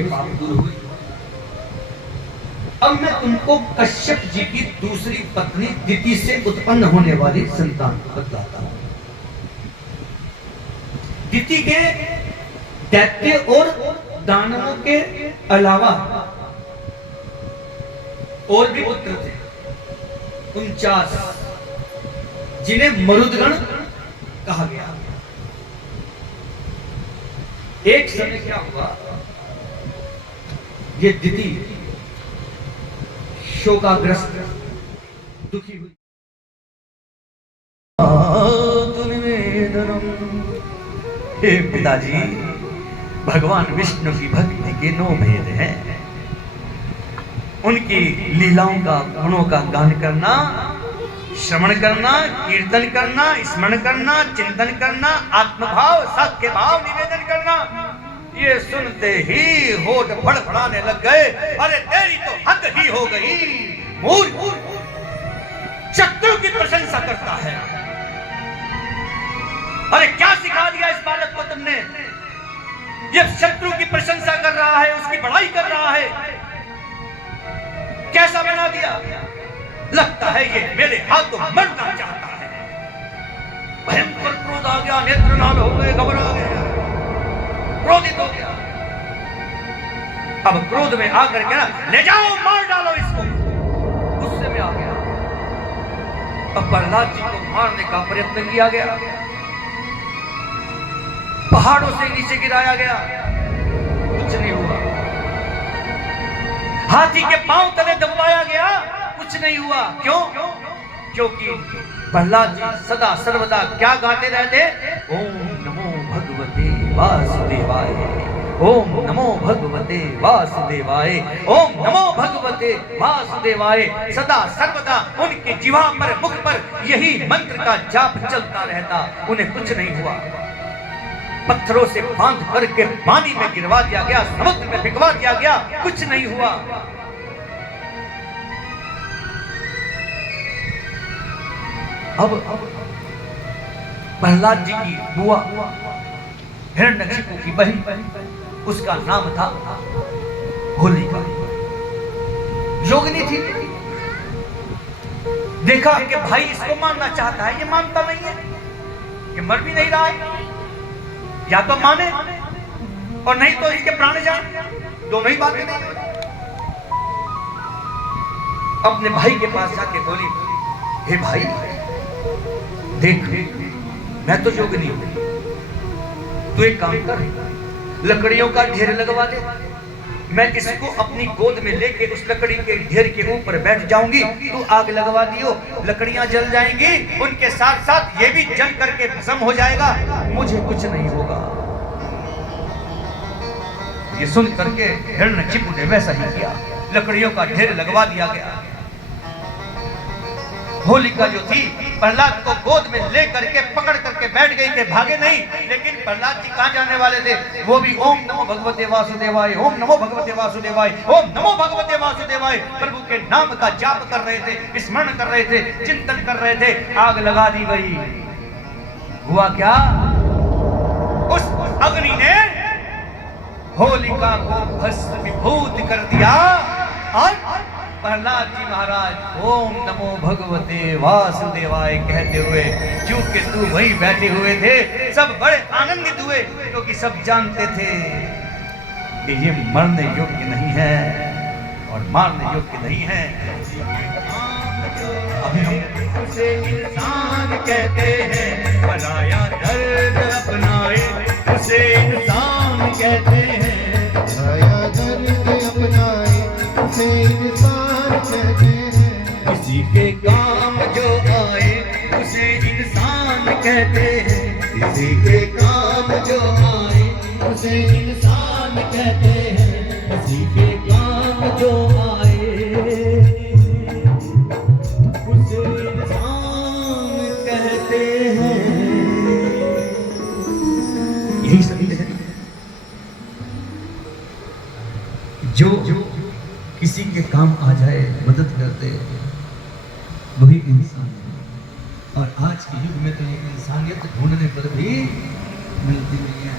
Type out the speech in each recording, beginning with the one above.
उसके पाप दूर हुए। अब मैं तुमको कश्यप जी की दूसरी पत्नी दिति से उत्पन्न होने वाली संतान बतलाता हूं। दिति के दैत्य और दानवों के अलावा और भी पुत्र थे 49, जिन्हें मरुदगण कहा गया। एक समय क्या हुआ, ये दिति शोकाग्रस्त दुखी हुई। हे पिताजी, भगवान विष्णु की भक्ति के 9 भेद हैं। उनकी लीलाओं का, गुणों का गान करना, श्रवण करना, कीर्तन करना, स्मरण करना, चिंतन करना, आत्मभाव, साक्ष्य भाव निवेदन करना, ये सुनते ही होठ फड़फड़ाने लग गए। अरे तेरी तो हद ही हो गई। मूर्ख, शत्रु की प्रशंसा करता है। अरे क्या सिखा दिया इस बालक को तुमने? ये शत्रु की प्रशंसा कर रहा है, उसकी बड़ाई कर रहा है। कैसा बना दिया? लगता है ये मेरे हाथों मरना चाहता है। भयंकर क्रोध आ गया, नेत्र लाल हो गए, घबरा गया, क्रोधित हो गया। अब क्रोध में आकर के ना, ले जाओ मार डालो इसको, गुस्से में आ गया। अब प्रहलाद जी को मारने का प्रयत्न किया गया, पहाड़ों से नीचे गिराया गया, कुछ नहीं हुआ। हाथी के पांव तले दबाया गया, कुछ नहीं हुआ। क्यों? क्योंकि प्रहलाद जी सदा सर्वदा क्या गाते रहते? ओम नमो भगवते वासुदेवाय, ओम नमो भगवते वासुदेवाय, ओम नमो भगवते वासुदेवाय। सदा सर्वदा उनके जिह्वा पर, मुख पर यही मंत्र का जाप चलता रहता। उन्हें कुछ नहीं हुआ। पत्थरों से बांध करके पानी में गिरवा दिया गया, समुद्र में भिगवा दिया गया, कुछ नहीं हुआ। अब प्रहलाद जी की बुआ हिरण्यकशिपु की बहन, उसका नाम था होलिका, योगिनी थी। देखा कि भाई इसको मारना चाहता है, ये मानता नहीं है, ये मर भी नहीं रहा है। या तो माने और नहीं तो इसके प्राण जाए, दोनों ही बातें नहीं। अपने भाई के पास जाके बोली, हे भाई देख, मैं तो योगिनी हूं, तू एक काम कर, लकड़ियों का ढेर लगवा दे। मैं इसको अपनी गोद में लेके उस लकड़ी के ढेर के ऊपर बैठ जाऊंगी, तू आग लगवा दियो, लकड़ियां जल जाएंगी, उनके साथ साथ ये भी जल करके भस्म हो जाएगा, मुझे कुछ नहीं होगा। ये सुन करके हिरण्यकशिपु ने वैसा ही किया, लकड़ियों का ढेर लगवा दिया गया। होलिका जो थी प्रहलाद को गोद में ले करके पकड़ करके बैठ गई थी, भागे नहीं। लेकिन प्रहलाद जी कहां जाने वाले थे? वो भी ओम नमो भगवते वासुदेवाय, ओम नमो भगवते वासुदेवाय, ओम नमो भगवते वासुदेवाय प्रभु के नाम का जाप कर रहे थे, स्मरण कर रहे थे, चिंतन कर रहे थे। आग लगा दी गई। हुआ क्या? उस अग्नि ने होलिका को भस्म विभूत कर दिया और प्रहलाद जी महाराज ओम नमो भगवते वासुदेवाय कहते हुए, चूंकि तू वहीं बैठे हुए थे, सब बड़े आनंदित हुए, क्योंकि सब जानते थे कि ये मरने योग्य नहीं है और मारने योग्य नहीं है। अभी हम उसे इंसान कहते हैं, पराया दर्द अपनाए उसे इंसान कहते हैं, पराया दर्द अपनाए उसे इंसान कहते हैं, किसी के काम जो आए उसे इंसान कहते हैं, किसी के काम जो आए उसे इंसान कहते हैं, किसी के काम जो आए उसे इंसान कहते हैं। यही सही है। जो किसी के काम आ जाए, मदद करते, वही इंसान है। और आज के युग में तो ये इंसानियत ढूंढने पर भी मिलती नहीं है।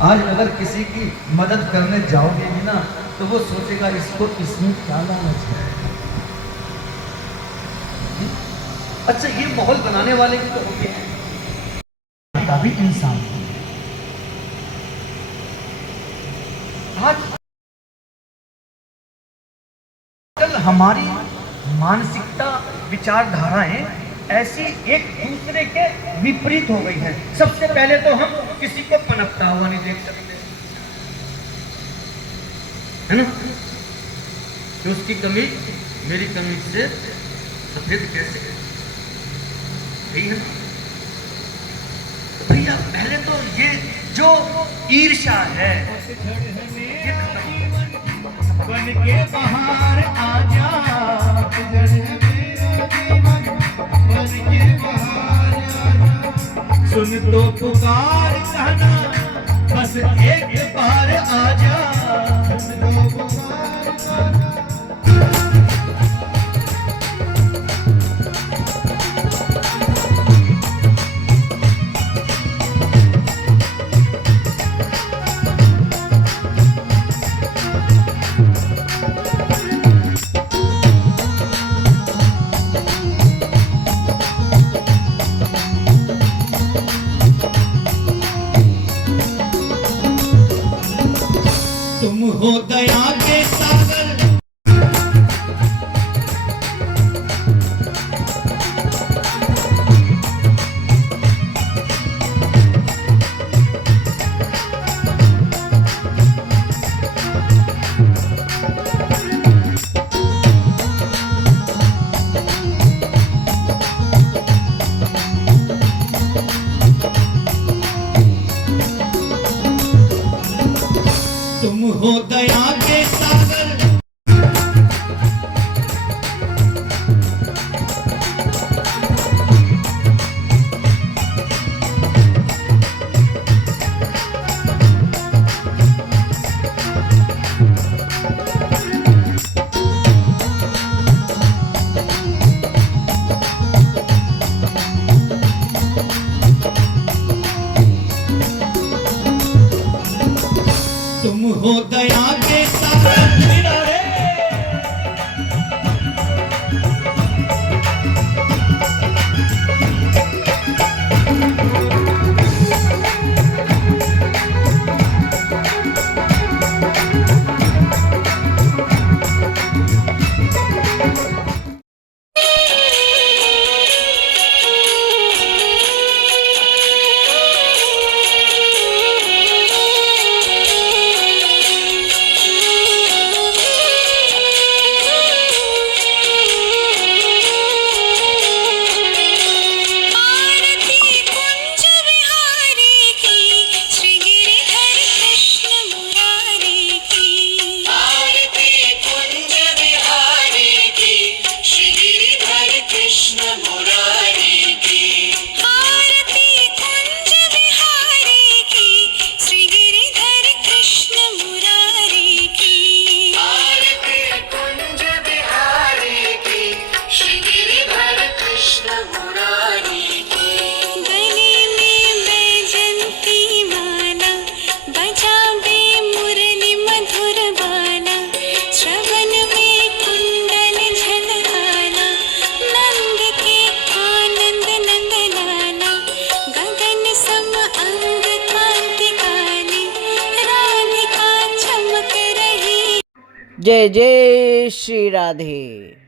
आज अगर किसी की मदद करने जाओगे भी ना तो वो सोचेगा इसको इसमें क्या लालच है। अच्छा, ये माहौल बनाने वाले भी तो होते हैं का भी इंसान। आज कल हमारी मानसिकता विचारधाराएं ऐसी एक दूसरे के विपरीत हो गई हैं। सबसे पहले तो हम किसी को पनपता हुआ नहीं देख सकते, है ना, कि उसकी कमीज मेरी कमीज से सफेद कैसे है, यही है ना। भैया पहले तो ये जो ईर्ष्या है ये बन के बाहर आ जा, बन के बाहर आ जा, सुन तो पुकार कहना बस एक बार आ जा, सुन तो पुकार कहना। तुम हो दया के सागर, तुम हो दया के सागर, तुम हो दया के सागर। जय जय श्री राधे।